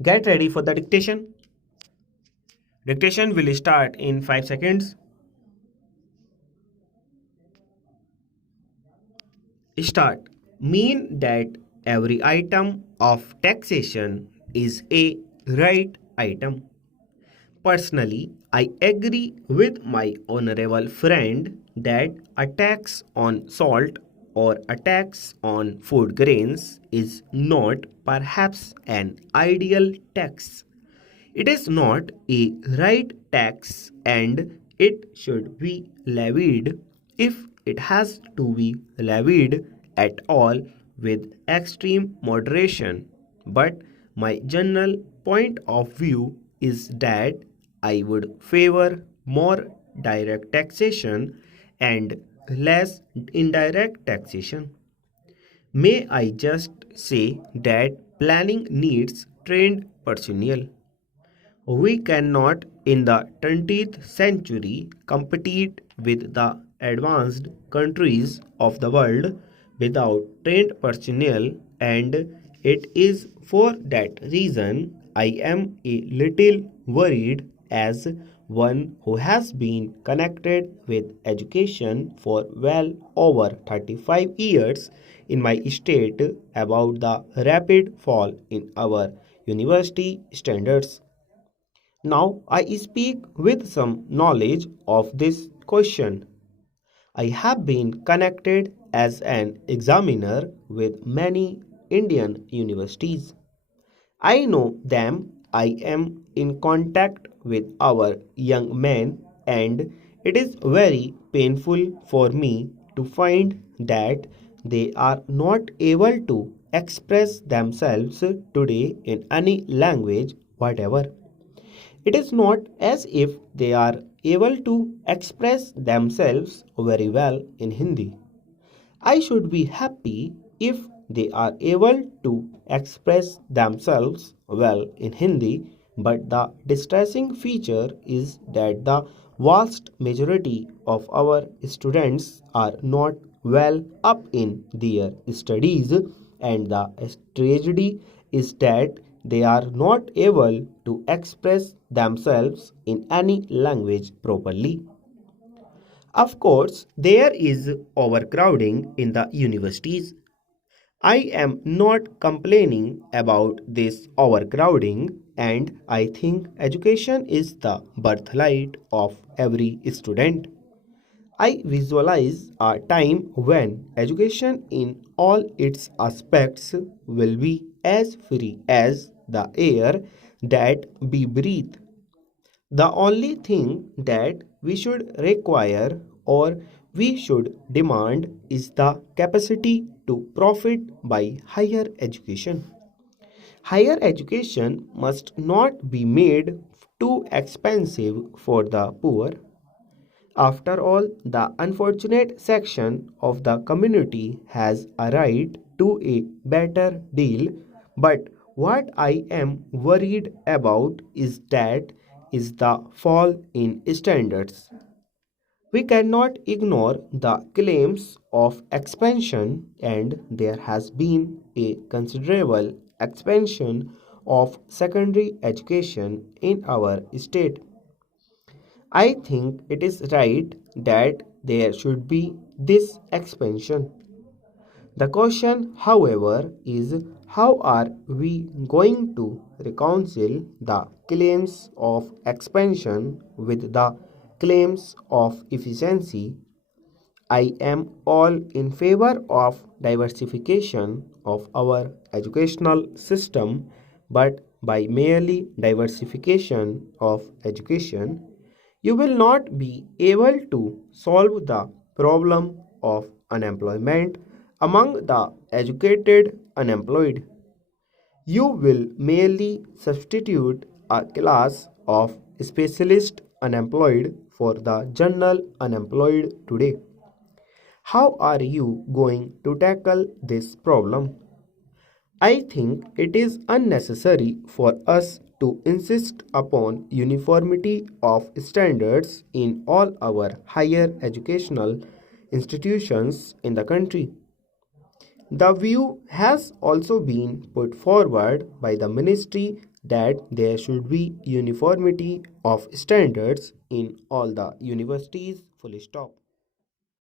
Get ready for the dictation. Dictation will start in 5 seconds. Start. Mean that every item of taxation is a right item. Personally, I agree with my honorable friend that a tax on salt or a tax on food grains is not perhaps an ideal tax. It is not a right tax and it should be levied, if it has to be levied at all, with extreme moderation. But my general point of view is that I would favor more direct taxation and less indirect taxation. May I just say that planning needs trained personnel. We cannot, in the 20th century, compete with the advanced countries of the world without trained personnel, and it is for that reason I am a little worried, as one who has been connected with education for well over 35 years in my state, about the rapid fall in our university standards. Now I speak with some knowledge of this question. I have been connected as an examiner with many Indian universities. I know them. I am in contact with our young men, and it is very painful for me to find that they are not able to express themselves today in any language whatever. It is not as if they are able to express themselves very well in Hindi. I should be happy if they are able to express themselves well in Hindi, but the distressing feature is that the vast majority of our students are not well up in their studies, and the tragedy is that they are not able to express themselves in any language properly. Of course, there is overcrowding in the universities. I am not complaining about this overcrowding, and I think education is the birthright of every student. I visualize a time when education in all its aspects will be as free as the air that we breathe. The only thing that we should require, or we should demand, is the capacity to profit by higher education. Higher education must not be made too expensive for the poor. After all, the unfortunate section of the community has a right to a better deal, but what I am worried about is the fall in standards. We cannot ignore the claims of expansion, and there has been a considerable expansion of secondary education in our state. I think it is right that there should be this expansion. The question, however, is how are we going to reconcile the claims of expansion with the claims of efficiency? I am all in favor of diversification of our educational system, but by merely diversification of education, you will not be able to solve the problem of unemployment among the educated unemployed. You will merely substitute a class of specialist unemployed for the general unemployed today. How are you going to tackle this problem? I think it is unnecessary for us to insist upon uniformity of standards in all our higher educational institutions in the country. The view has also been put forward by the ministry that there should be uniformity of standards in all the universities. Full stop.